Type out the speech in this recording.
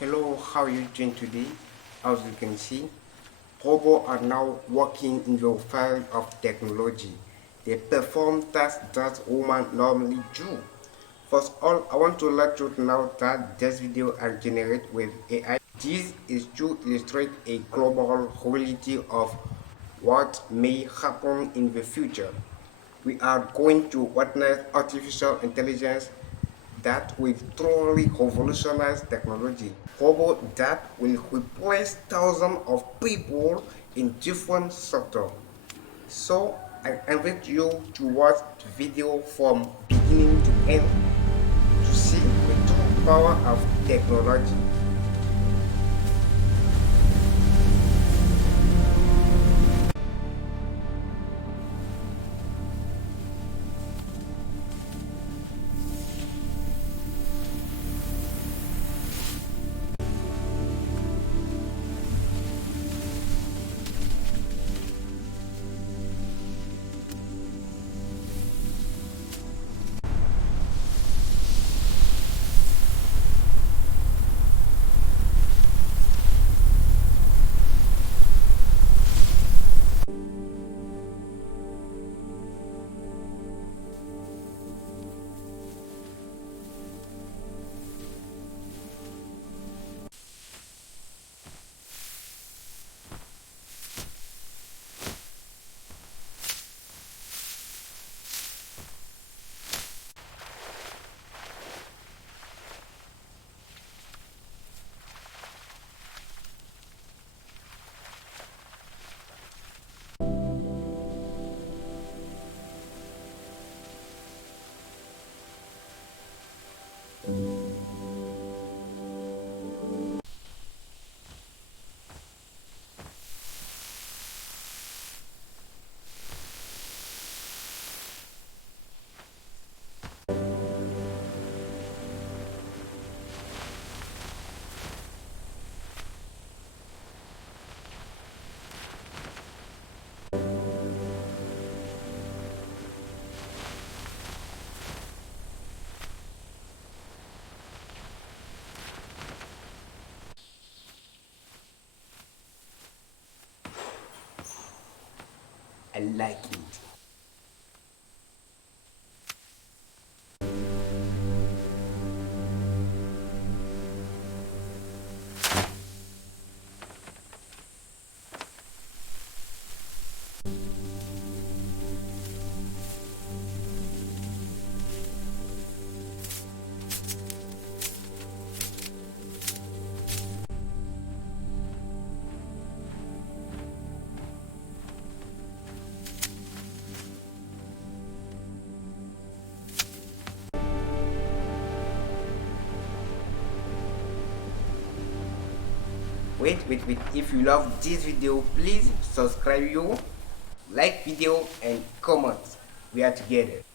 Hello, how are you doing today? As you can see, robots are now working in the field of technology. They perform tasks that humans normally do. First of all, I want to let you know that this video is generated with AI. This is to illustrate a global reality of what may happen in the future. We are going to witness artificial intelligence that will truly revolutionize technology. Robots that will replace thousands of people in different sectors. So I invite you to watch the video from beginning to end to see the true power of technology. I like it. Wait. If you love this video, please subscribe you, like video and comment. We are together.